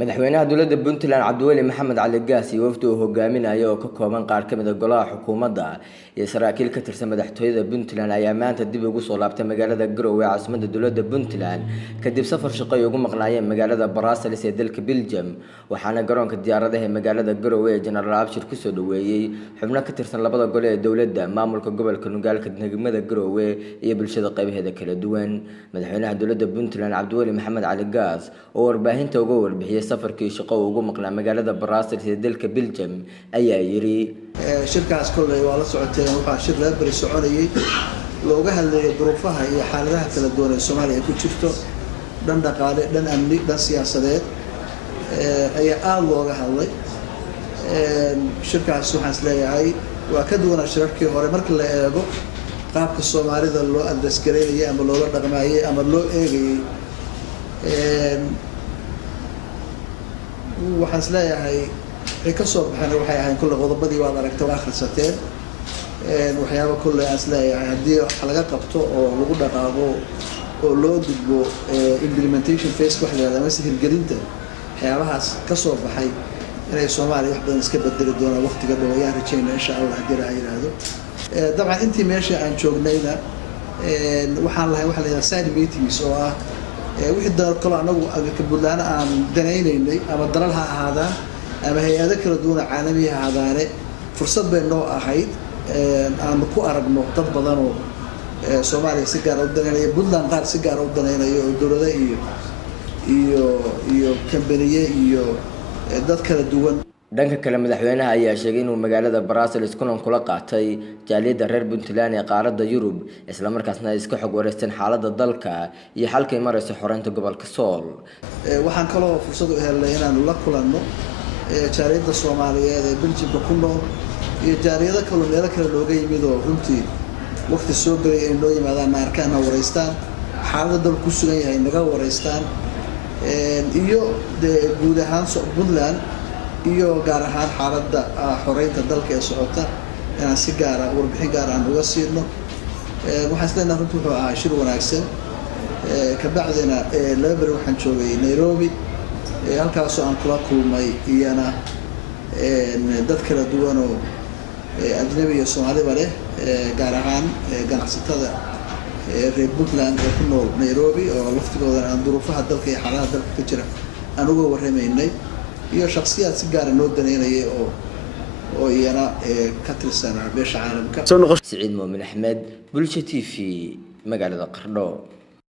madaxweynaha dowladda Puntland Cabdiweli Maxamed Cali Gaas iyo wafdi uu hogaaminayo oo ka kooban qaar ka mid ah golaha xukuumadda iyo saraakiil ka tirsan madaxtooyada Puntland ayaa maanta dib ugu soo laabtay magaalada Garowe caasimadda dowladda Puntland kadib safar shaqo ay ugu maqnaayeen magaalada Brussels ee dalka Belgium waxaana garoonka diyaaradaha ee magaalada Garowe ee General Abshir ku soo dhaweeyay xubno ka tirsan labada gole ee dowladda maamulka gobolka Nogaalka degmada Garowe iyo bulshada qaybaheeda kala duwan madaxweynaha dowladda Puntland Cabdiweli Maxamed Cali Gaas oo warbaahinta uga warbixiyay safarkii shaqo ugu maqnaa magaalada Brussels ee dalka Belgium ayaa yiri shirkaas kulay waa la socoteen waxa shir la bari soconayay looga hadlayay duruufaha iyo xaaladaha kala duwan ee Soomaaliya ku jirto dhan dhaqaale dhan amni dhan siyaasadeed ayaa aad looga hadlay shirkaas waxaan isleeyahay waa ka duwan shirarkii hore marka la eego qaabka Soomaalida loo address gareeyay ama loo dhaqmaayay ama loo eegayay waxaan isleeyahay ka soo baxay waxay ahayn kulli qodobadii waad aragtay waa akhrisateen waxyaabo kulli aan isleeyahay hadii wax laga qabto oo lagu dhaqaaqo oo loo gudbo implementation phase wax la yiraahdo ama hirgelinta waxyaabahaas ka soo baxay inay Soomaaliya wax badan iska bedeli doonaan waqtiga dhow ayaan rajaynaa insha Allah hadii la yiraahdo dabcan intii meesha aan joognayna waxaan lahayn wax la yiraahdo side meetings oo ah wixii dad kale anagu ka Puntland aan danaynaynay ama dalal ha ahaadaan ama hay'ado kala duwan caalami ah ahaadaan fursad bay noo ahayd aan ku aragno dad badan oo Soomaaliya si gaar ah u danaynaya Puntland qaar si gaar ah u danaynaya oo dawladda iyo companiye iyo dad kala duwan dhanka kale madaxweynaha ayaa sheegay inuu magaalada Brussels kulan kula qaatay jaaliyada reer Puntland ee qaaradda Yurub isla markaasna ay iska xog wareysteen xaaladda dalka iyo halka ay marayso xoreynta gobolka Sool waxaan kaloo fursad u helnay inaan la kulanno jaaliyada Soomaaliyeed ee Belgium ku nool iyo jaaliyada kale meel kale looga yimid oo runtii waqti soo galay in loo yimaadaan arkaan wareystaan xaaladda dalku ku sugan yahay naga wareystaan iyo guud ahaan Puntland iyo gaar ahaan xaaladda xoreynta dalka ee socota inaan si gaar ah warbixin gaar ah uga siino waxaan isleeyahay runtii wuxuu ahaa shir wanaagsan ka bacdina laba bari waxaan joogay Nairobi halkaas oo aan kula kulmay iyana dad kala duwan oo ajnabi iyo Soomaaliba leh gaar ahaan ganacsatada reer Puntland ee ku nool Nairobi oo laftigooda aan duruufaha dalka iyo xaaladaha dalka ka jira aan uga warramaynay iyo shakhsiyaad si gaar ah loo daneynayay oo iyana ka tirsan beesha caalamka Saciid Moomin Axmed Bulsho TV magaalada Qardho.